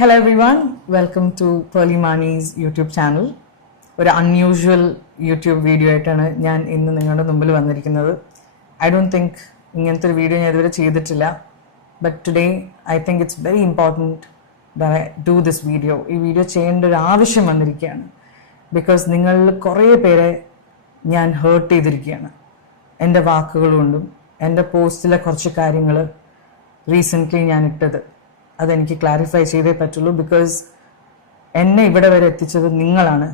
Hello everyone, welcome to Pearly Mani's YouTube channel. ഒരു unusual YouTube video ആയിട്ടാണ് ഞാൻ ഇന്ന് നിങ്ങളുടെ മുമ്പിൽ വന്നിരിക്കുന്നത്. ഐ ഡോണ്ട് തിങ്ക് ഇങ്ങനത്തെ ഒരു വീഡിയോ ഞാൻ ഇതുവരെ ചെയ്തിട്ടില്ല. But today I think it's very important that I do this video. ഈ വീഡിയോ ചെയ്യേണ്ട ഒരു ആവശ്യം വന്നിരിക്കുകയാണ്. ബിക്കോസ് നിങ്ങളിൽ കുറേ പേരെ ഞാൻ ഹേർട്ട് ചെയ്തിരിക്കുകയാണ് എൻ്റെ വാക്കുകൾ കൊണ്ടും. എൻ്റെ പോസ്റ്റിലെ കുറച്ച് കാര്യങ്ങൾ റീസെൻ്റ്ലി ഞാൻ ഇട്ടത് അതെനിക്ക് ക്ലാരിഫൈ ചെയ്തേ പറ്റുള്ളൂ. ബിക്കോസ് എന്നെ ഇവിടെ വരെ എത്തിച്ചത് നിങ്ങളാണ്.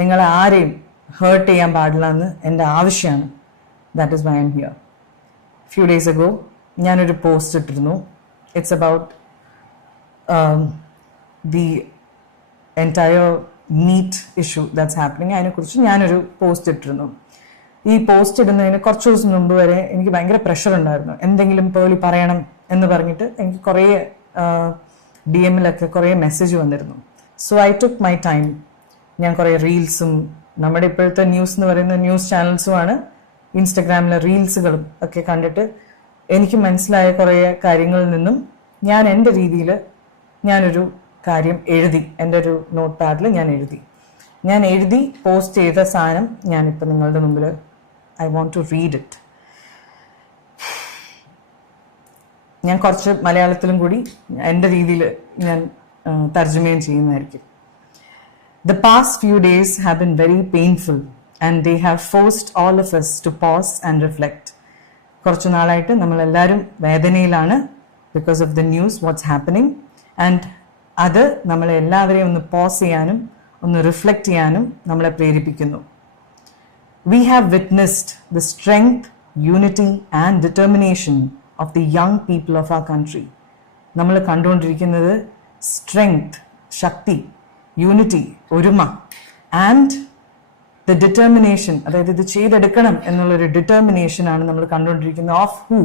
നിങ്ങളെ ആരെയും ഹേർട്ട് ചെയ്യാൻ പാടില്ല എന്ന് എൻ്റെ ആവശ്യമാണ്. That is why I am here. Few days ago ഞാനൊരു പോസ്റ്റ് ഇട്ടിരുന്നു. It's about the entire NEET issue that's happening. അതിനെക്കുറിച്ച് ഞാനൊരു പോസ്റ്റ് ഇട്ടിരുന്നു. ഈ പോസ്റ്റ് ഇടുന്നതിന് കുറച്ച് ദിവസം മുമ്പ് വരെ എനിക്ക് ഭയങ്കര പ്രഷർ ഉണ്ടായിരുന്നു. എന്തെങ്കിലും പേളി പറയണം എന്ന് പറഞ്ഞിട്ട് എനിക്ക് കുറേ DM-ലൊക്കെ കുറേ മെസ്സേജ് വന്നിരുന്നു. So I took my time. ഞാൻ കുറേ റീൽസും, നമ്മുടെ ഇപ്പോഴത്തെ ന്യൂസ് എന്ന് പറയുന്ന ന്യൂസ് ചാനൽസുമാണ്, ഇൻസ്റ്റഗ്രാമിലെ റീൽസുകളും ഒക്കെ കണ്ടിട്ട് എനിക്ക് മനസ്സിലായ കുറേ കാര്യങ്ങളിൽ നിന്നും ഞാൻ എൻ്റെ രീതിയിൽ ഞാനൊരു കാര്യം എഴുതി. എൻ്റെ ഒരു നോട്ട് പാഡിൽ ഞാൻ എഴുതി പോസ്റ്റ് ചെയ്ത സാധനം ഞാനിപ്പോൾ നിങ്ങളുടെ മുമ്പിൽ I want to read it. ഞാൻ കുറച്ച് മലയാളത്തിലും കൂടി എൻ്റെ രീതിയിൽ ഞാൻ തർജ്ജമയും ചെയ്യുന്നതായിരിക്കും. The past few days have been very painful and they have forced all of us to pause and reflect. കുറച്ചു നാളായിട്ട് നമ്മളെല്ലാവരും വേദനയിലാണ് because of the news what's happening, and അത് നമ്മളെ എല്ലാവരെയും ഒന്ന് പോസ് ചെയ്യാനും ഒന്ന് റിഫ്ലക്റ്റ് ചെയ്യാനും നമ്മളെ പ്രേരിപ്പിക്കുന്നു. We have witnessed the strength, unity and determination of the young people of our country. നമ്മൾ കണ്ടുകൊണ്ടിരിക്കുന്നത് സ്ട്രെങ്ത്, ശക്തി, യൂണിറ്റി, ഒരുമ, ആൻഡ് ദ ഡിറ്റർമിനേഷൻ, അതായത് ഇത് ചെയ്തെടുക്കണം എന്നുള്ളൊരു ഡിറ്റർമിനേഷനാണ് നമ്മൾ കണ്ടുകൊണ്ടിരിക്കുന്നത്. Of who?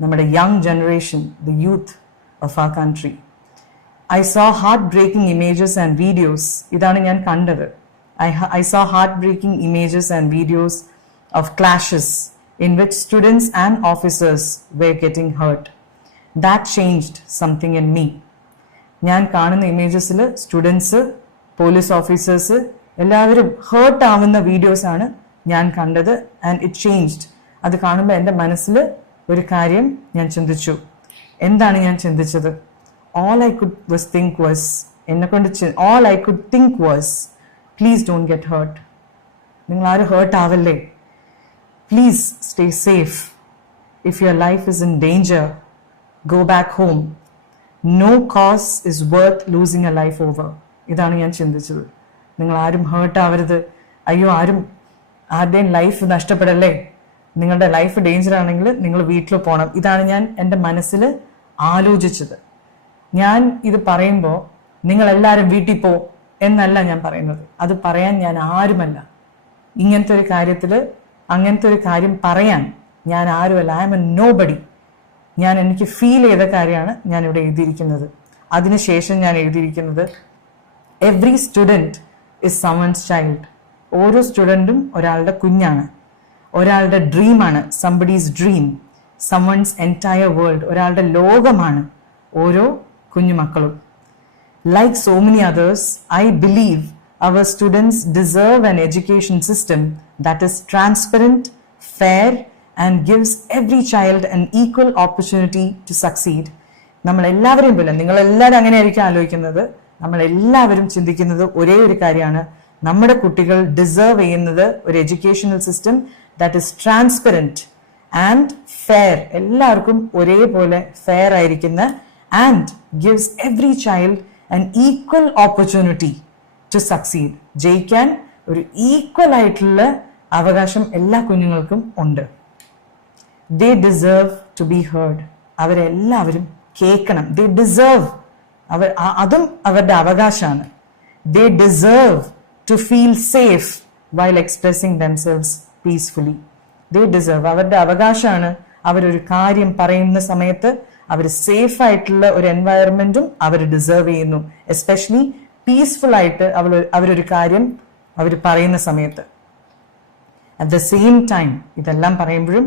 നമ്മുടെ young generation, the youth of our country. I saw heartbreaking images and videos. ഇതാണ് ഞാൻ കണ്ടത്. I saw heartbreaking images and videos of clashes in which students and officers were getting hurt. That changed something in me. ഞാൻ കാണുന്ന ഇമേജസിൽ students, police officers എല്ലാവരും heart ആവുന്ന വീഡിയോസാണ് ഞാൻ കണ്ടത്. And it changed. അത് കാണുമ്പോൾ എൻ്റെ മനസ്സിൽ ഒരു കാര്യം ഞാൻ ചിന്തിച്ചു. എന്താണ് ഞാൻ ചിന്തിച്ചത്? all I could think was please don't get hurt. നിങ്ങൾ ആരും heart ആവല്ലേ. Please stay safe. If your life is in danger, go back home. No cause is worth losing a life over. ഇതാണ് ഞാൻ ചിന്തിച്ചത്. നിങ്ങൾ ആരും ഹേർട്ട് ആവരുത്. അയ്യോ, ആരുടെയും ലൈഫ് നഷ്ടപ്പെടല്ലേ. നിങ്ങളുടെ ലൈഫ് ഡേഞ്ചർ ആണെങ്കിൽ നിങ്ങൾ വീട്ടിൽ പോകണം. ഇതാണ് ഞാൻ എൻ്റെ മനസ്സിൽ ആലോചിച്ചത്. ഞാൻ ഇത് പറയുമ്പോൾ നിങ്ങളെല്ലാവരും വീട്ടിൽ പോ എന്നല്ല ഞാൻ പറയുന്നത്. അത് പറയാൻ ഞാൻ ആരുമല്ല. ഇങ്ങനത്തെ ഒരു കാര്യത്തിൽ അങ്ങനത്തെ ഒരു കാര്യം പറയാൻ ഞാൻ ആരുമല്ല. I M a nobody. എനിക്ക് ഫീൽ ചെയ്ത കാര്യമാണ് ഞാൻ ഇവിടെ എഴുതിയിരിക്കുന്നത്. അതിനുശേഷം ഞാൻ എഴുതിയിരിക്കുന്നത് every student is someone's child. ഓരോ സ്റ്റുഡൻറ്റും ഒരാളുടെ കുഞ്ഞാണ്, ഒരാളുടെ ഡ്രീമാണ്. Somebody's dream, someone's entire world, ഒരാളുടെ ലോകമാണ് ഓരോ കുഞ്ഞുമക്കളും. Like so many others, I believe our students deserve an education system that is transparent, fair, and gives every child an equal opportunity to succeed. നമ്മളെല്ലാവരെയും പോലെ നിങ്ങളെല്ലാവരും അങ്ങനെയായിരിക്കും ആലോചിക്കുന്നത്. നമ്മളെല്ലാവരും ചിന്തിക്കുന്നത് ഒരേ ഒരു കാര്യമാണ്. നമ്മുടെ കുട്ടികൾ ഡിസേർവ് ചെയ്യുന്നത് ഒരു educational system that is transparent and fair. എല്ലാവർക്കും ഒരേപോലെ ഫെയർ ആയിരിക്കുന്ന, and gives every child an equal opportunity to succeed. ജയിക്കാൻ ഒരു ഈക്വൽ ആയിട്ടുള്ള അവകാശം എല്ലാ കുഞ്ഞുങ്ങൾക്കും ഉണ്ട്. They deserve to be heard. അവരെല്ലാവരും കേൾക്കണം. They deserve, അതും അവരുടെ അവകാശമാണ്. They deserve to feel safe while expressing themselves peacefully. They deserve, അവരുടെ അവകാശമാണ്. അവരൊരു കാര്യം പറയുന്ന സമയത്ത് അവർ സേഫ് ആയിട്ടുള്ള ഒരു എൻവയറമെന്റും അവർ ഡിസേർവ് ചെയ്യുന്നു. എസ്പെഷ്യലി പീസ്ഫുൾ ആയിട്ട് അവരൊരു കാര്യം അവർ പറയുന്ന സമയത്ത്. അറ്റ് ദ സെയിം ടൈം ഇതെല്ലാം പറയുമ്പോഴും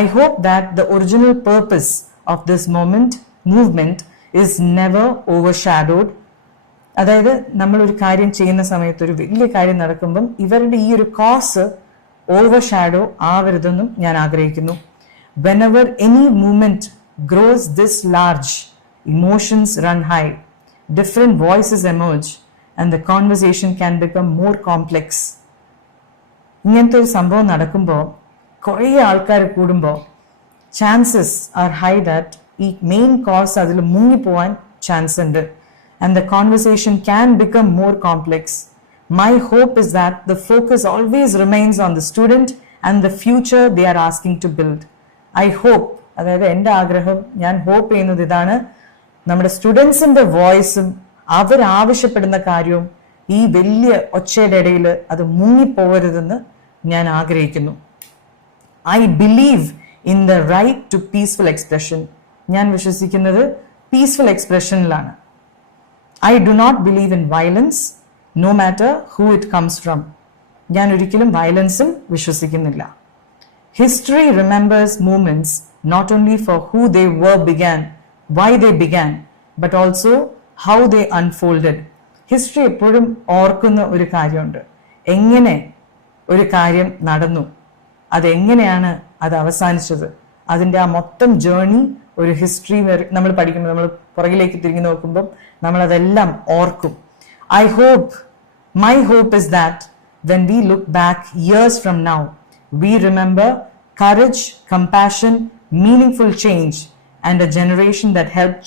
I hope that the original purpose of this movement is never overshadowed. അതായത് നമ്മളൊരു കാര്യം ചെയ്യുന്ന സമയത്ത് ഒരു വലിയ കാര്യം നടക്കുമ്പം ഇവരുടെ ഈ ഒരു കോസ് ഓവർഷാഡോ ആവരുതെന്നും ഞാൻ ആഗ്രഹിക്കുന്നു. Whenever any movement grows this large, emotions run high, different voices emerge, and the conversation can become more complex. ഇങ്ങനത്തെ ഒരു സംഭവം നടക്കുമ്പോൾ കുറേ ആൾക്കാർ കൂടുമ്പോൾ ചാൻസസ് ആർ ഹൈ ദാറ്റ് ഈ മെയിൻ കോസ് അതിൽ മുങ്ങിപ്പോവാൻ ചാൻസ് ഉണ്ട്. And the conversation can become more complex. My hope is that the focus always remains on the student and the future they are asking to build. I hope, അതായത് എൻ്റെ ആഗ്രഹം, ഞാൻ hope ചെയ്യുന്നത് ഇതാണ്, നമ്മുടെ സ്റ്റുഡൻസിന്റെ വോയിസും അവർ ആവശ്യപ്പെടുന്ന കാര്യവും ഈ വലിയ ഒച്ചയുടെ ഇടയിൽ അത് മുങ്ങിപ്പോകരുതെന്ന് ഞാൻ ആഗ്രഹിക്കുന്നു. I believe in the right to peaceful expression. ഞാൻ വിശ്വസിക്കുന്നത് peaceful എക്സ്പ്രഷനിലാണ്. I do not believe in violence, no matter who it comes from. ഞാൻ ഒരിക്കലും വയലൻസും വിശ്വസിക്കുന്നില്ല. History remembers moments not only for who they began, why they began, but also how they unfolded. History എപ്പോഴും ഓർക്കുന്ന ഒരു കാര്യമുണ്ട്, എങ്ങനെ ഒരു കാര്യം നടന്നു, അതെങ്ങനെയാണ് അത് അവസാനിച്ചത്, അതിൻ്റെ ആ മൊത്തം ജേർണി ഒരു ഹിസ്റ്ററി നമ്മൾ പഠിക്കുമ്പോൾ, നമ്മൾ പുറകിലേക്ക് തിരിഞ്ഞു നോക്കുമ്പോൾ നമ്മൾ അതെല്ലാം ഓർക്കും. My hope is that when we look back years from now, we remember courage, compassion, meaningful change, and a generation that helped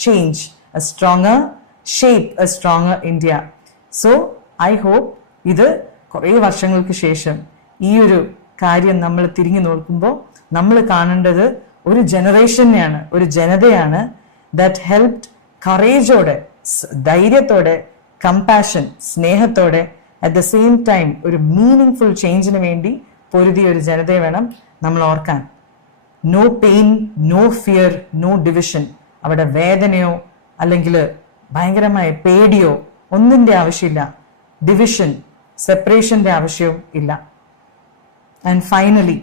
shape a stronger India. So, I hope ഇത് കുറേ വർഷങ്ങൾക്ക് ശേഷം ഈ ഒരു കാര്യം നമ്മൾ തിരിഞ്ഞു നോക്കുമ്പോൾ നമ്മൾ കാണേണ്ടത് ഒരു ജനറേഷനെയാണ്, ഒരു ജനതയാണ് that helped കറേജോടെ, ധൈര്യത്തോടെ, കമ്പാഷൻ, സ്നേഹത്തോടെ, അറ്റ് ദ സെയിം ടൈം ഒരു മീനിങ് ചേഞ്ചിന് വേണ്ടി പൊരുതിയ ഒരു ജനതയെ വേണം നമ്മൾ ഓർക്കാൻ. No pain, no fear, no division. അവിടെ വേദനയോ അല്ലെങ്കിൽ ഭയങ്കരമായ പേടിയോ ഒന്നിൻ്റെ ആവശ്യമില്ല. ഡിവിഷൻ, സെപ്പറേഷൻ്റെ ആവശ്യവും ഇല്ല. And finally,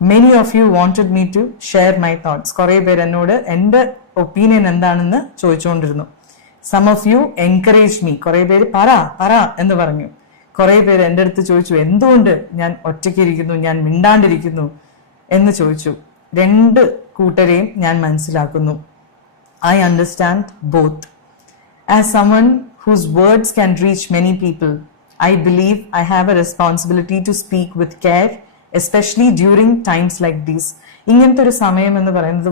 many of you wanted me to share my thoughts. കുറേ പേര് എന്നോട് എൻ്റെ ഒപ്പീനിയൻ എന്താണെന്ന് ചോദിച്ചുകൊണ്ടിരുന്നു. Some of you encourage me. കുറേ പേര് പറ എന്ന് പറഞ്ഞു. കുറേ പേര് എൻ്റെ അടുത്ത് ചോദിച്ചു എന്തുകൊണ്ട് ഞാൻ ഒറ്റയ്ക്കിരിക്കുന്നു, ഞാൻ മിണ്ടാണ്ടിരിക്കുന്നു എന്ന് ചോദിച്ചു. രണ്ട് കൂട്ടരെയും ഞാൻ മനസ്സിലാക്കുന്നു. I understand both. As someone whose words can reach many people, I believe I have a responsibility to speak with care, especially during times like these. ഇങ്ങനത്തെ ഒരു സമയം എന്ന് പറയുന്നത്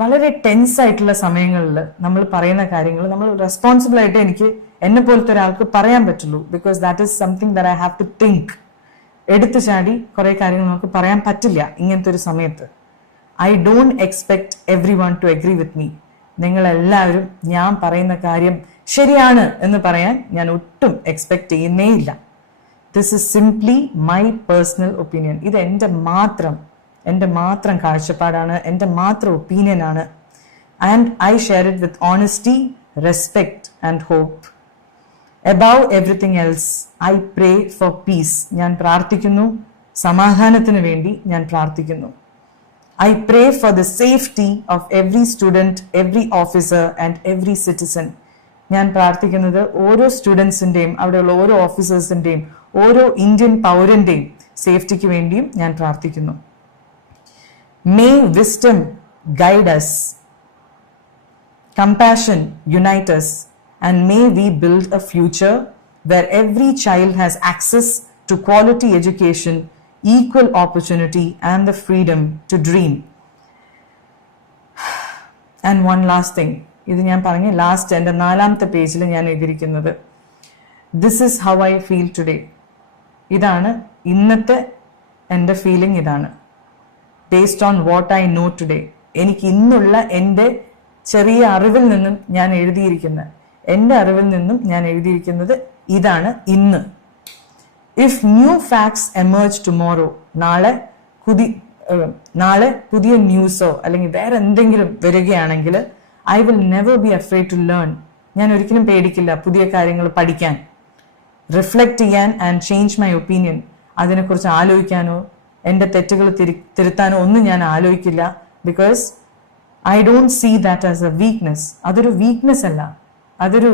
വളരെ ടെൻസ് ആയിട്ടുള്ള സമയങ്ങളിൽ നമ്മൾ പറയുന്ന കാര്യങ്ങൾ നമ്മൾ റെസ്പോൺസിബിൾ ആയിട്ട് എനിക്ക് എന്നെ പോലത്തെ ഒരാൾക്ക് പറയാൻ പറ്റുള്ളൂ. Because that is something that I have to think. എടുത്തു ചാടി കുറേ കാര്യങ്ങൾ നമുക്ക് പറയാൻ പറ്റില്ല ഇങ്ങനത്തെ ഒരു സമയത്ത്. I don't expect everyone to agree with me. നിങ്ങളെല്ലാവരും ഞാൻ പറയുന്ന കാര്യം ശരിയാണ് എന്ന് പറയാൻ ഞാൻ ഒട്ടും എക്സ്പെക്ട് ചെയ്യുന്നേയില്ല. This is simply my personal opinion. ഇത് എൻ്റെ മാത്രം കാഴ്ചപ്പാടാണ്, എൻ്റെ മാത്രം ഒപ്പീനിയനാണ്. And I share it with honesty, respect and hope. Above everything else I pray for peace. ഞാൻ പ്രാർത്ഥിക്കുന്നു, സമാധാനത്തിന് വേണ്ടി ഞാൻ പ്രാർത്ഥിക്കുന്നു. I pray for the safety of every student, every officer and every citizen. ഞാൻ പ്രാർത്ഥിക്കുന്നത് ഓരോ സ്റ്റുഡൻസിൻ്റെയും അവിടെയുള്ള ഓരോ ഓഫീസേഴ്സിൻ്റെയും ഓരോ ഇന്ത്യൻ പൗരൻ്റെയും സേഫ്റ്റിക്ക് വേണ്ടിയും ഞാൻ പ്രാർത്ഥിക്കുന്നു. May wisdom guide us, compassion unite us, and may we build a future where every child has access to quality education, equal opportunity and the freedom to dream. And one last thing, ഇത് ഞാൻ പറഞ്ഞ last എൻ്റെ 4ാമത്തെ പേജിൽ ഞാൻ എഴുതിയിരിക്കുന്നത്, this is how I feel today. ഇതാണ് ഇന്നത്തെ എൻ്റെ ഫീലിംഗ്. ഇതാണ് based on what I know today. എനിക്ക് ഇന്നുള്ള എൻ്റെ ചെറിയ അറിവിൽ നിന്നും ഞാൻ എഴുതിയിരിക്കുന്നത് ഇതാണ് ഇന്ന്. If new facts emerge tomorrow, നാളെ പുതിയ ന്യൂസോ അല്ലെങ്കിൽ വേറെ എന്തെങ്കിലും വരികയാണെങ്കിൽ I will never be afraid to learn. ഞാൻ ഒരിക്കലും പേടിക്കില്ല പുതിയ കാര്യങ്ങൾ പഠിക്കാൻ, റിഫ്ലക്ട് ചെയ്യാൻ ആൻഡ് ചേഞ്ച് മൈ ഒപ്പീനിയൻ. അതിനെക്കുറിച്ച് ആലോചിക്കാനോ എൻ്റെ തെറ്റുകൾ തിരുത്താനോ ഒന്നും ഞാൻ ആലോചിക്കില്ല. Because I don't see that as a weakness. അതൊരു വീക്ക്നെസ് അല്ല, അതൊരു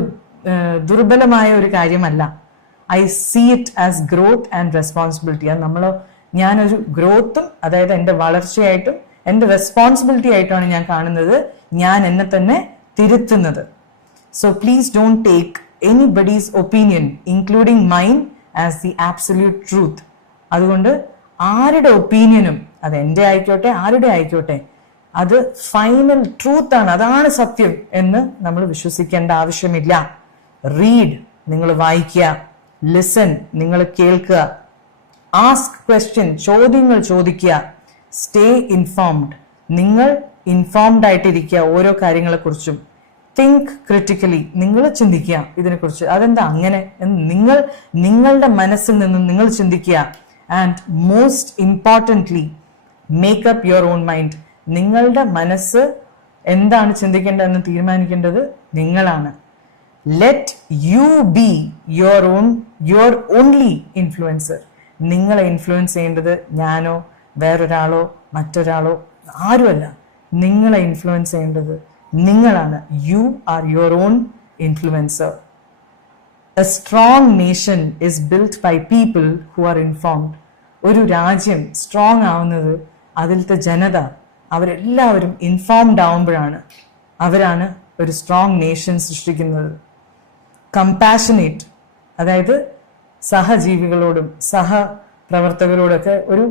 ദുർബലമായ ഒരു കാര്യമല്ല. I see it as growth and responsibility. അത് ഞാനൊരു ഗ്രോത്തും, അതായത് എൻ്റെ വളർച്ചയായിട്ടും എൻ്റെ റെസ്പോൺസിബിലിറ്റി ആയിട്ടാണ് ഞാൻ കാണുന്നത്, ഞാൻ എന്നെ തന്നെ തിരുത്തുന്നത്. So please don't take anybody's opinion including mine as the absolute truth. അതുകൊണ്ട് ആരുടെ ഒപ്പീനിയനും, അത് എൻ്റെ ആയിക്കോട്ടെ ആരുടെ ആയിക്കോട്ടെ, അത് ഫൈനൽ ട്രൂത്ത് ആണ്, അതാണ് സത്യം എന്ന് നമ്മൾ വിശ്വസിക്കേണ്ട ആവശ്യമില്ല. റീഡ്, നിങ്ങൾ വായിക്കുക. ലിസൺ, നിങ്ങൾ കേൾക്കുക. ആസ്ക് ക്വസ്റ്റ്യൻ, ചോദ്യങ്ങൾ ചോദിക്കുക. സ്റ്റേ ഇൻഫോംഡ്, നിങ്ങൾ ഇൻഫോംഡ് ആയിട്ടിരിക്കുക ഓരോ കാര്യങ്ങളെക്കുറിച്ചും. തിങ്ക് ക്രിട്ടിക്കലി, നിങ്ങൾ ചിന്തിക്കുക ഇതിനെക്കുറിച്ച്, അതെന്താ അങ്ങനെ എന്ന് നിങ്ങളുടെ മനസ്സിൽ നിന്നും നിങ്ങൾ ചിന്തിക്കുക. And most importantly, make up your own mind. നിങ്ങളുടെ മനസ്സ് എന്താണ് ചിന്തിക്കേണ്ടതെന്ന് തീരുമാനിക്കേണ്ടത് നിങ്ങളാണ്. Let you be your only influencer. നിങ്ങളെ ഇൻഫ്ലുവൻസ് ചെയ്യേണ്ടത് ഞാനോ വേറൊരാളോ മറ്റൊരാളോ ആരുമല്ല. നിങ്ങളെ ഇൻഫ്ലുവൻസ് ചെയ്യേണ്ടത് നിങ്ങളാണ്. You are your own influencer. A strong nation is built by people who are informed. ഒരു രാജ്യം സ്ട്രോങ് ആവുന്നത് അതിലത്തെ ജനത അവരെല്ലാവരും ഇൻഫോംഡ് ആവുമ്പോഴാണ്. അവരാണ് ഒരു സ്ട്രോങ് നേഷൻ സൃഷ്ടിക്കുന്നത്. കമ്പാഷനേറ്റ്, അതായത് സഹജീവികളോടും സഹപ്രവർത്തകരോടൊക്കെ ഒരു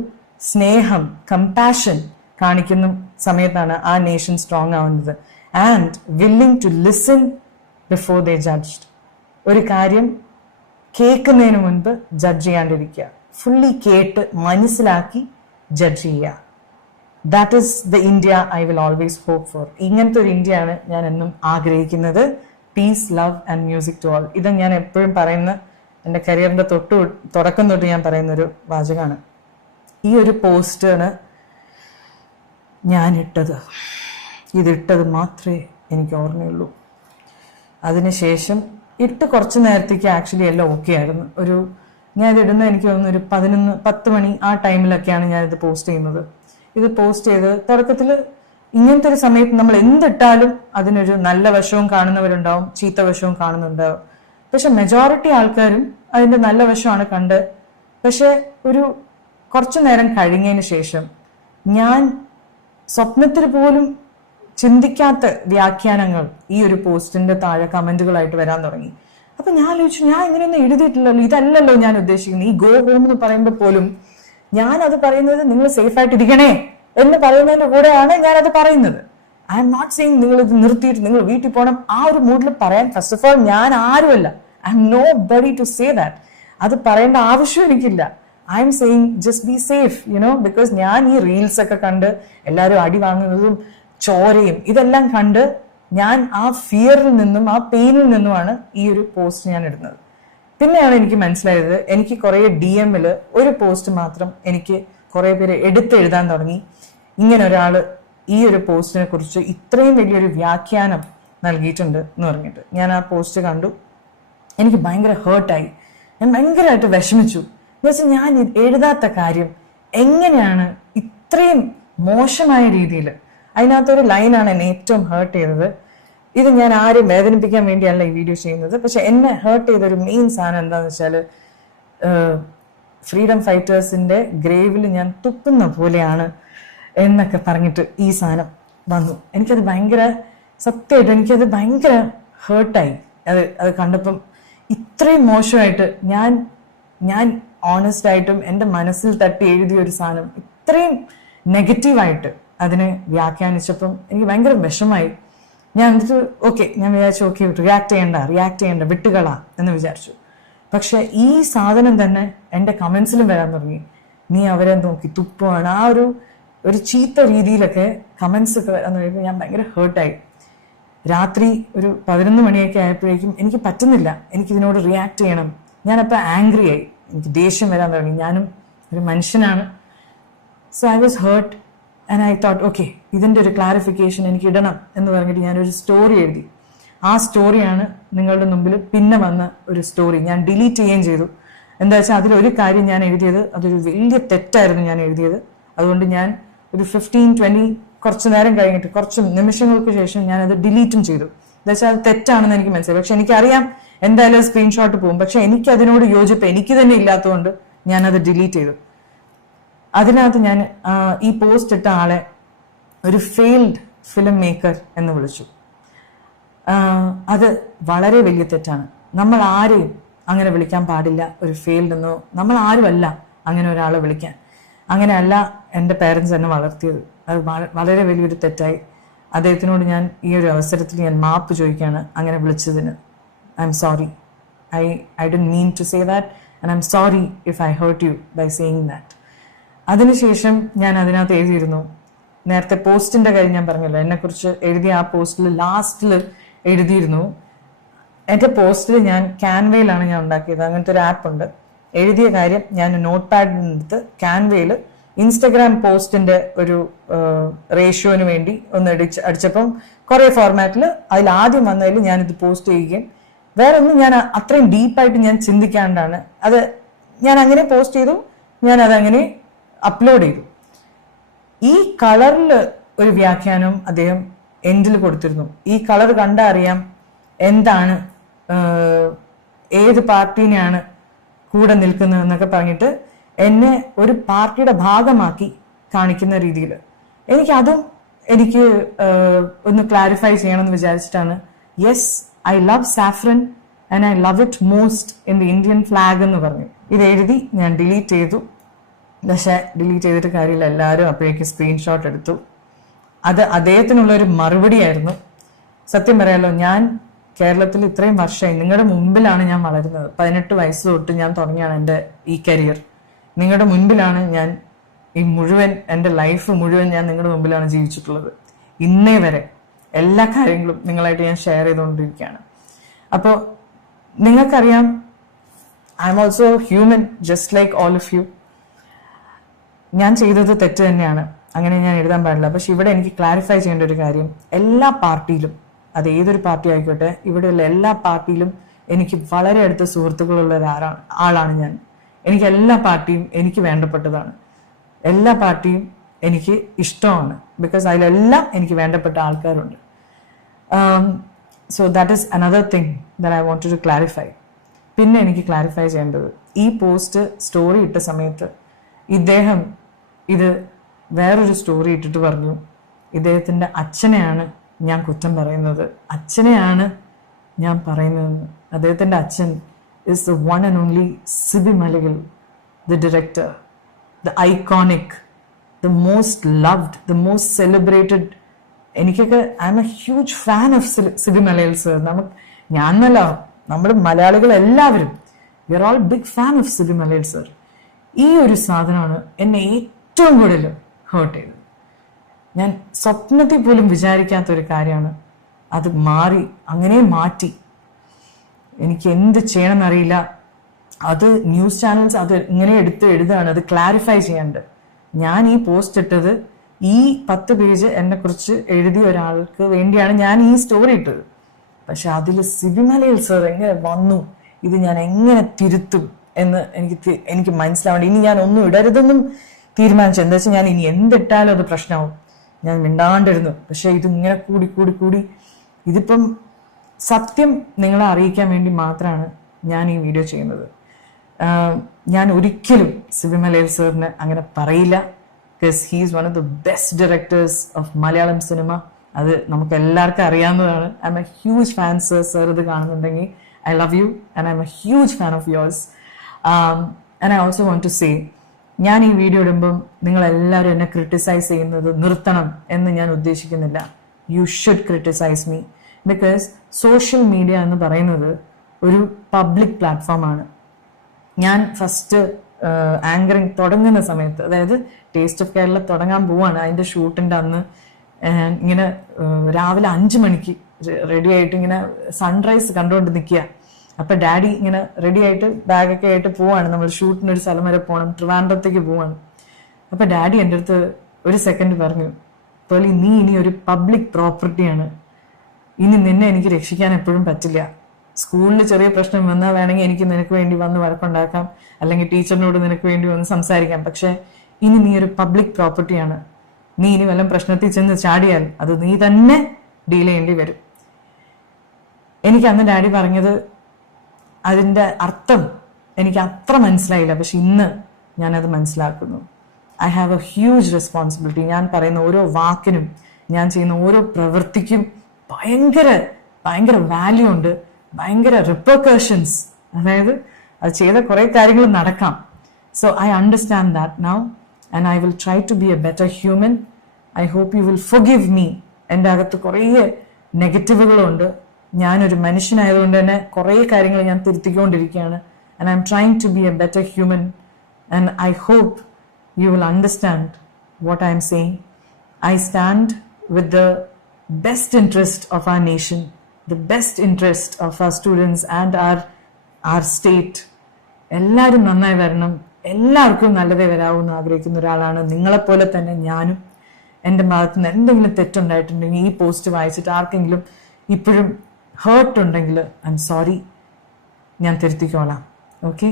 സ്നേഹം, കമ്പാഷൻ കാണിക്കുന്ന സമയത്താണ് ആ നേഷൻ സ്ട്രോങ് ആവുന്നത്. And willing to listen before they judged. ഒരു കാര്യം കേൾക്കുന്നതിന് മുൻപ് ജഡ്ജ് ചെയ്യാണ്ടിരിക്കുക. ഫുള്ളി കേട്ട് മനസ്സിലാക്കി ജഡ്ജ് ചെയ്യുക. That is the India I will always hope for. ഇങ്ങനത്തെ ഒരു ഇന്ത്യയാണ് ഞാൻ എന്നും ആഗ്രഹിക്കുന്നത്. Peace, love and music to all. ഇത് ഞാൻ എപ്പോഴും പറയുന്ന, എൻ്റെ കരിയറിൻ്റെ തുടക്കം തൊട്ട് ഞാൻ പറയുന്നൊരു വാചകമാണ്. ഈ ഒരു പോസ്റ്റാണ് ഞാൻ ഇതിട്ടത് മാത്രമേ എനിക്ക് ഓർമ്മയുള്ളൂ. അതിനുശേഷം കുറച്ച് നേരത്തേക്ക് ആക്ച്വലി എല്ലാം ഓക്കെ ആയിരുന്നു. ഞാൻ ഇതിടുന്നത് എനിക്ക് തോന്നുന്നു ഒരു 10 മണി ആ ടൈമിലൊക്കെയാണ് ഞാനിത് പോസ്റ്റ് ചെയ്യുന്നത്. ഇത് പോസ്റ്റ് ചെയ്ത് തുടക്കത്തിൽ ഇങ്ങനത്തെ ഒരു സമയത്ത് നമ്മൾ എന്തിട്ടാലും അതിനൊരു നല്ല വശവും കാണുന്നവരുണ്ടാവും, ചീത്ത വശവും കാണുന്നുണ്ടാവും. പക്ഷെ മെജോറിറ്റി ആൾക്കാരും അതിന്റെ നല്ല വശമാണ് കണ്ട്. പക്ഷെ കുറച്ചു നേരം കഴിഞ്ഞതിന് ശേഷം ഞാൻ സ്വപ്നത്തിൽ പോലും ചിന്തിക്കാത്ത വ്യാഖ്യാനങ്ങൾ ഈ ഒരു പോസ്റ്റിന്റെ താഴെ കമന്റുകളായിട്ട് വരാൻ തുടങ്ങി. അപ്പൊ ഞാൻ ആലോചിച്ചു, ഞാൻ ഇങ്ങനെയൊന്നും എഴുതിയിട്ടില്ലല്ലോ, ഇതല്ലല്ലോ ഞാൻ ഉദ്ദേശിക്കുന്നത്. ഈ ഗോ ഹോം എന്ന് പറയുമ്പോൾ പോലും ഞാൻ അത് പറയുന്നത് നിങ്ങൾ സേഫ് ആയിട്ടിരിക്കണേ എന്ന് പറയുന്നതിന്റെ കൂടെയാണ് ഞാനത് പറയുന്നത്. ഐ എം നോട്ട് സെയിങ് നിങ്ങൾ ഇത് നിർത്തിയിട്ട് നിങ്ങൾ വീട്ടിൽ പോകണം ആ ഒരു മൂഡിൽ പറയാൻ. ഫസ്റ്റ് ഓഫ് ഓൾ ഞാൻ ആരുമല്ല, I M nobody to say that. അത് പറയേണ്ട ആവശ്യം എനിക്കില്ല. I'm saying just be safe, because ഞാൻ ഈ റീൽസ് ഒക്കെ കണ്ട് എല്ലാവരും അടി വാങ്ങുന്നതും ചോരയും ഇതെല്ലാം കണ്ട് ഞാൻ ആ ഫിയറിൽ നിന്നും ആ പെയിനിൽ നിന്നുമാണ് ഈ ഒരു പോസ്റ്റ് ഞാൻ ഇടുന്നത്. പിന്നെയാണ് എനിക്ക് മനസ്സിലായത്, എനിക്ക് കുറെ DM-ല് ഒരു പോസ്റ്റ് മാത്രം എനിക്ക് കുറെ പേര് എടുത്തെഴുതാൻ തുടങ്ങി. ഇങ്ങനെ ഒരാള് ഈ ഒരു പോസ്റ്റിനെ കുറിച്ച് ഇത്രയും വലിയൊരു വ്യാഖ്യാനം നൽകിയിട്ടുണ്ട് എന്ന് പറഞ്ഞിട്ട് ഞാൻ ആ പോസ്റ്റ് കണ്ടു. എനിക്ക് ഭയങ്കര ഹേർട്ടായി. ഞാൻ ഭയങ്കരമായിട്ട് വിഷമിച്ചു. എന്ന് വെച്ചാൽ ഞാൻ എഴുതാത്ത കാര്യം എങ്ങനെയാണ് ഇത്രയും മോശമായ രീതിയിൽ. അതിനകത്തൊരു ലൈനാണ് എന്നെ ഏറ്റവും ഹേർട്ട് ചെയ്തത്. ഇത് ഞാൻ ആരും വേദനിപ്പിക്കാൻ വേണ്ടിയല്ല ഈ വീഡിയോ ചെയ്യുന്നത്. പക്ഷെ എന്നെ ഹേർട്ട് ചെയ്തൊരു മെയിൻ സാധനം എന്താണെന്ന് വെച്ചാൽ, ഫ്രീഡം ഫൈറ്റേഴ്സിന്റെ ഗ്രേവിൽ ഞാൻ തുപ്പുന്ന പോലെയാണ് എന്നൊക്കെ പറഞ്ഞിട്ട് ഈ സാധനം വന്നു. എനിക്കത് ഭയങ്കര, സത്യമായിട്ട് എനിക്കത് ഭയങ്കര ഹേർട്ടായി. അത് കണ്ടപ്പം ഇത്രയും മോശമായിട്ട് ഞാൻ ഓണസ്റ്റ് ആയിട്ടും എൻ്റെ മനസ്സിൽ തട്ടി എഴുതിയ ഒരു സാധനം ഇത്രയും നെഗറ്റീവായിട്ട് അതിനെ വ്യാഖ്യാനിച്ചപ്പം എനിക്ക് ഭയങ്കര വിഷമായി. ഞാൻ എന്നിട്ട് ഞാൻ വിചാരിച്ചു റിയാക്ട് ചെയ്യണ്ട വിട്ടുകളാ എന്ന് വിചാരിച്ചു. പക്ഷെ ഈ സാധനം തന്നെ എൻ്റെ കമന്റ്സിലും വരാൻ തുടങ്ങി. നീ അവരെ നോക്കി തുപ്പുവാണ്, ആ ഒരു ചീത്ത രീതിയിലൊക്കെ കമന്റ്സ് ഒക്കെ വരാൻ തുടങ്ങിയപ്പോൾ ഞാൻ ഭയങ്കര ഹേർട്ടായി. രാത്രി ഒരു 11 മണിയൊക്കെ ആയപ്പോഴേക്കും എനിക്ക് പറ്റുന്നില്ല, എനിക്കിതിനോട് റിയാക്ട് ചെയ്യണം. ഞാനപ്പോൾ ആംഗ്രി ആയി, എനിക്ക് ദേഷ്യം വരാൻ തുടങ്ങി. ഞാനും ഒരു മനുഷ്യനാണ്. So I was hurt and I thought ഇതിൻ്റെ ഒരു ക്ലാരിഫിക്കേഷൻ എനിക്ക് ഇടണം എന്ന് പറഞ്ഞിട്ട് ഞാനൊരു സ്റ്റോറി എഴുതി. ആ സ്റ്റോറിയാണ് നിങ്ങളുടെ മുമ്പിൽ പിന്നെ വന്ന ഒരു സ്റ്റോറി. ഞാൻ ഡിലീറ്റ് ചെയ്യുകയും ചെയ്തു. എന്താ വെച്ചാൽ അതിലൊരു കാര്യം ഞാൻ എഴുതിയത് അതൊരു വലിയ തെറ്റായിരുന്നു ഞാൻ എഴുതിയത്. അതുകൊണ്ട് ഞാൻ ഒരു 15-20 കുറച്ചു നേരം കഴിഞ്ഞിട്ട് കുറച്ച് നിമിഷങ്ങൾക്ക് ശേഷം ഞാനത് ഡിലീറ്റും ചെയ്തു. എന്നുവെച്ചാൽ അത് തെറ്റാണെന്ന് എനിക്ക് മനസ്സിലായി. പക്ഷെ എനിക്കറിയാം എന്തായാലും സ്ക്രീൻഷോട്ട് പോകും. പക്ഷെ എനിക്ക് അതിനോട് യോജിപ്പ് എനിക്ക് തന്നെ ഇല്ലാത്തതുകൊണ്ട് ഞാനത് ഡിലീറ്റ് ചെയ്തു. അതിനകത്ത് ഞാൻ ഈ പോസ്റ്റ് ഇട്ട ആളെ ഒരു ഫെയിൽഡ് ഫിലിം മേക്കർ എന്ന് വിളിച്ചു. അത് വളരെ വലിയ തെറ്റാണ്. നമ്മൾ ആരെയും അങ്ങനെ വിളിക്കാൻ പാടില്ല ഒരു ഫെയിൽഡ് എന്നോ. നമ്മൾ ആരുമല്ല അങ്ങനെ ഒരാളെ വിളിക്കാൻ. അങ്ങനെയല്ല എൻ്റെ പേരൻസ് എന്നെ വളർത്തിയത്. അത് വളരെ വലിയൊരു തെറ്റായി. അദ്ദേഹത്തിനോട് ഞാൻ ഈ ഒരു അവസരത്തിൽ ഞാൻ മാപ്പ് ചോദിക്കുകയാണ് അങ്ങനെ വിളിച്ചതിന്. I'm sorry. I didn't mean to say that and I M sorry if I hurt you by saying that. അതിനുശേഷം ഞാൻ അതിനകത്ത് എഴുതിയിരുന്നു, നേരത്തെ പോസ്റ്റിന്റെ കാര്യം ഞാൻ പറഞ്ഞല്ലോ, എന്നെക്കുറിച്ച് എഴുതിയ ആ പോസ്റ്റിൽ ലാസ്റ്റിൽ എഴുതിയിരുന്നു. എൻ്റെ പോസ്റ്റിൽ ഞാൻ ക്യാൻവയിലാണ് ഞാൻ ഉണ്ടാക്കിയത്. അങ്ങനത്തെ ഒരു ആപ്പ് ഉണ്ട്. എഴുതിയ കാര്യം ഞാൻ നോട്ട് പാഡിനെടുത്ത് ക്യാൻവയിൽ ഇൻസ്റ്റഗ്രാം പോസ്റ്റിന്റെ ഒരു റേഷ്യോന് വേണ്ടി ഒന്ന് അടിച്ചപ്പം കുറെ ഫോർമാറ്റിൽ അതിൽ ആദ്യം വന്നതിൽ ഞാനിത് പോസ്റ്റ് ചെയ്യുകയും വേറെ ഒന്നും ഞാൻ അത്രയും ഡീപ്പായിട്ട് ഞാൻ ചിന്തിക്കാണ്ടാണ് അത് ഞാൻ അങ്ങനെ പോസ്റ്റ് ചെയ്തു. ഞാൻ അതങ്ങനെ അപ്ലോഡ് ചെയ്തു. ഈ കളറിൽ ഒരു വ്യാഖ്യാനം അദ്ദേഹം എൻഡിൽ കൊടുത്തിരുന്നു. ഈ കളർ കണ്ടാൽ അറിയാം എന്താണ്, ഏത് പാർട്ടീനെയാണ് കൂടെ നിൽക്കുന്നത് എന്നൊക്കെ പറഞ്ഞിട്ട് എന്നെ ഒരു പാർട്ടിയുടെ ഭാഗമാക്കി കാണിക്കുന്ന രീതിയിൽ എനിക്ക് ഒന്ന് ക്ലാരിഫൈ ചെയ്യണമെന്ന് വിചാരിച്ചിട്ടാണ്. Yes, I love saffron and I love it most in the Indian flag എന്ന് പറഞ്ഞു. ഇത് എഴുതി ഞാൻ ഡിലീറ്റ് ചെയ്തു. പക്ഷെ ഡിലീറ്റ് ചെയ്തിട്ട് കാര്യമില്ല, എല്ലാവരും അപ്പോഴേക്ക് സ്ക്രീൻഷോട്ട് എടുത്തു. അത് അദ്ദേഹത്തിനുള്ളൊരു മറുപടിയായിരുന്നു. സത്യം പറയാലോ, ഞാൻ കേരളത്തിൽ ഇത്രയും വർഷമായി നിങ്ങളുടെ മുമ്പിലാണ് ഞാൻ വളരുന്നത്. 18 വയസ്സ് തൊട്ട് ഞാൻ തുടങ്ങിയാണ് എൻ്റെ ഈ കരിയർ. നിങ്ങളുടെ മുൻപിലാണ് ഞാൻ ഈ മുഴുവൻ എൻ്റെ ലൈഫ് മുഴുവൻ ഞാൻ നിങ്ങളുടെ മുമ്പിലാണ് ജീവിച്ചിട്ടുള്ളത്. ഇന്നേ വരെ എല്ലാ കാര്യങ്ങളും നിങ്ങളായിട്ട് ഞാൻ ഷെയർ ചെയ്തുകൊണ്ടിരിക്കുകയാണ്. അപ്പോൾ നിങ്ങൾക്കറിയാം, I'm also human just like all of you. ഞാൻ ചെയ്തത് തെറ്റ് തന്നെയാണ്, അങ്ങനെ ഞാൻ എഴുതാൻ പാടില്ല. പക്ഷെ ഇവിടെ എനിക്ക് ക്ലാരിഫൈ ചെയ്യേണ്ട ഒരു കാര്യം, എല്ലാ പാർട്ടിയിലും, അത് ഏതൊരു പാർട്ടി ആയിക്കോട്ടെ, ഇവിടെയുള്ള എല്ലാ പാർട്ടിയിലും എനിക്ക് വളരെ അടുത്ത സുഹൃത്തുക്കളുള്ള ആളാണ് ഞാൻ. എനിക്ക് എല്ലാ പാർട്ടിയും എനിക്ക് വേണ്ടപ്പെട്ടതാണ്. എല്ലാ പാർട്ടിയും എനിക്ക് ഇഷ്ടമാണ്. ബിക്കോസ് അതിലെല്ലാം എനിക്ക് വേണ്ടപ്പെട്ട ആൾക്കാരുണ്ട്. So that is another thing that I wanted to clarify. പിന്നെ എനിക്ക് ക്ലാരിഫൈ ചെയ്യേണ്ടത്, ഈ പോസ്റ്റ് സ്റ്റോറി ഇട്ട സമയത്ത് ഇദ്ദേഹം ഇത് വേറൊരു സ്റ്റോറി ഇട്ടിട്ട് പറഞ്ഞു, ഇദ്ദേഹത്തിൻ്റെ അച്ഛനെയാണ് ഞാൻ കുറ്റം പറയുന്നത്, അച്ഛനെയാണ് ഞാൻ പറയുന്നതെന്ന്. അദ്ദേഹത്തിൻ്റെ അച്ഛൻ is the one and only Sibi Malagal, the director, the iconic, the most loved, the most celebrated. എനിക്കൊക്കെ I M a huge fan of Sibi Malayil sir. ഞാനല്ല, നമ്മുടെ മലയാളികൾ എല്ലാവരും we are all big fan of Sibi Malayil sir. ഈ ഒരു സാധനമാണ് എന്നെ ഏറ്റവും കൂടുതൽ ഹേർട്ട് ചെയ്തത്. ഞാൻ സ്വപ്നത്തിൽ പോലും വിചാരിക്കാത്തൊരു കാര്യമാണ്. അത് അങ്ങനെ മാറ്റി. എനിക്ക് എന്ത് ചെയ്യണമെന്നറിയില്ല. അത് ന്യൂസ് ചാനൽസ് അത് ഇങ്ങനെ എടുത്ത് എഴുതുകയാണ്. അത് ക്ലാരിഫൈ ചെയ്യാണ്ട്. ഞാൻ ഈ പോസ്റ്റ് ഇട്ടത് ഈ 10 പേജ് എന്നെ കുറിച്ച് എഴുതിയ ഒരാൾക്ക് വേണ്ടിയാണ് ഞാൻ ഈ സ്റ്റോറി ഇട്ടത്. പക്ഷെ അതിൽ സിബി മലയാൽ സർ എങ്ങനെ വന്നു, ഇത് ഞാൻ എങ്ങനെ തിരുത്തും എന്ന് എനിക്ക് മനസ്സിലാവേണ്ട. ഇനി ഞാൻ ഒന്നും ഇടരുതെന്നും തീരുമാനിച്ചു. എന്താ വെച്ചാൽ ഞാൻ ഇനി എന്തിട്ടാലും അത് പ്രശ്നമാവും. ഞാൻ മിണ്ടാണ്ടിരുന്നു. പക്ഷെ ഇതിങ്ങനെ കൂടി ഇതിപ്പം സത്യം നിങ്ങളെ അറിയിക്കാൻ വേണ്ടി മാത്രമാണ് ഞാൻ ഈ വീഡിയോ ചെയ്യുന്നത്. ഞാൻ ഒരിക്കലും സിബി മലയാൽ സാറിന് അങ്ങനെ പറയില്ല. Because he is one of the best directors of Malayalam cinema. അത് നമുക്ക് എല്ലാവർക്കും അറിയാവുന്നതാണ്. I M a huge fan sir. Sir ഇത് കാണുന്നുണ്ടെങ്കിൽ I love you and I M a huge fan of yours. And I also want to say, ഞാൻ ഈ video ഇടുമ്പം നിങ്ങളെല്ലാവരും എന്നെ ക്രിട്ടിസൈസ് ചെയ്യുന്നത് നിർത്തണം എന്ന് ഞാൻ ഉദ്ദേശിക്കുന്നില്ല. You should criticize me. Because social media എന്ന് പറയുന്നത് ഒരു പബ്ലിക് പ്ലാറ്റ്ഫോമാണ്. ഞാൻ ഫസ്റ്റ് ആങ്കറിങ് തുടങ്ങുന്ന സമയത്ത്, അതായത് ടേസ്റ്റ് ഓഫ് കേരള തുടങ്ങാൻ പോവാണ്, അതിൻ്റെ ഷൂട്ടിൻ്റെ അന്ന് ഇങ്ങനെ രാവിലെ 5 മണിക്ക് റെഡി ആയിട്ട് ഇങ്ങനെ സൺറൈസ് കണ്ടുകൊണ്ട് നിൽക്കുക. അപ്പം ഡാഡി ഇങ്ങനെ റെഡി ആയിട്ട് ബാഗൊക്കെ ആയിട്ട് പോവാണ്. നമ്മൾ ഷൂട്ടിനൊരു സ്ഥലം വരെ പോകണം, ട്രിവാൻഡ്രത്തേക്ക് പോവാണ്. അപ്പം ഡാഡി എൻ്റെ അടുത്ത് ഒരു സെക്കൻഡ് പറഞ്ഞു, പേളി നീ ഇനി ഒരു പബ്ലിക് പ്രോപ്പർട്ടിയാണ്, ഇനി നിന്നെ എനിക്ക് രക്ഷിക്കാൻ എപ്പോഴും പറ്റില്ല. സ്കൂളിൽ ചെറിയ പ്രശ്നം വന്നാൽ വേണമെങ്കിൽ എനിക്ക് നിനക്ക് വേണ്ടി വന്ന് വഴക്കുണ്ടാക്കാം, അല്ലെങ്കിൽ ടീച്ചറിനോട് നിനക്ക് വേണ്ടി വന്ന് സംസാരിക്കാം. പക്ഷെ ഇനി നീ ഒരു പബ്ലിക് പ്രോപ്പർട്ടിയാണ്. നീ ഇനി വല്ല പ്രശ്നത്തിൽ ചെന്ന് ചാടിയാൽ അത് നീ തന്നെ ഡീൽ ചെയ്യേണ്ടി വരും. എനിക്ക് അന്ന് ഡാഡി പറഞ്ഞത് അതിൻ്റെ അർത്ഥം എനിക്ക് അത്ര മനസ്സിലായില്ല, പക്ഷെ ഇന്ന് ഞാനത് മനസ്സിലാക്കുന്നു. I have A huge responsibility. ഞാൻ പറയുന്ന ഓരോ വാക്കിനും, ഞാൻ ചെയ്യുന്ന ഓരോ പ്രവൃത്തിക്കും ഭയങ്കര ഭയങ്കര വാല്യൂ ഉണ്ട്, ഭയങ്കര റിപ്പർക്കഷൻസ്. അതായത് അത് ചെയ്ത കുറേ കാര്യങ്ങൾ നടക്കാം. So I understand that now and I will try to be a better human. I hope you will forgive me. എൻ്റെ അകത്ത് കുറേ നെഗറ്റീവുകളുണ്ട്. ഞാനൊരു മനുഷ്യനായതുകൊണ്ട് തന്നെ കുറേ കാര്യങ്ങൾ ഞാൻ തിരുത്തിക്കൊണ്ടിരിക്കുകയാണ്. And I am trying to be a better human and I hope you will understand what I am saying. I stand with the best interest of our nation, the best interest of our students and our state. എല്ലാവരും നന്നായി വരണം, എല്ലാവർക്കും നല്ലതേ വരാവൂന്ന് ആഗ്രഹിക്കുന്ന ഒരാളാണ്. നിങ്ങളെപ്പോലെ തന്നെ ഞാനും. എൻ്റെ ഭാഗത്ത് നിന്ന് എന്തെങ്കിലും തെറ്റുണ്ടായിട്ടുണ്ടെങ്കിൽ ഈ പോസ്റ്റ് വായിച്ചിട്ട് ആർക്കെങ്കിലും ഇപ്പോഴും ഹേർട്ട് ഉണ്ടെങ്കിൽ ഐ എം സോറി, ഞാൻ തിരുത്തിക്കോളാം. ഓക്കെ.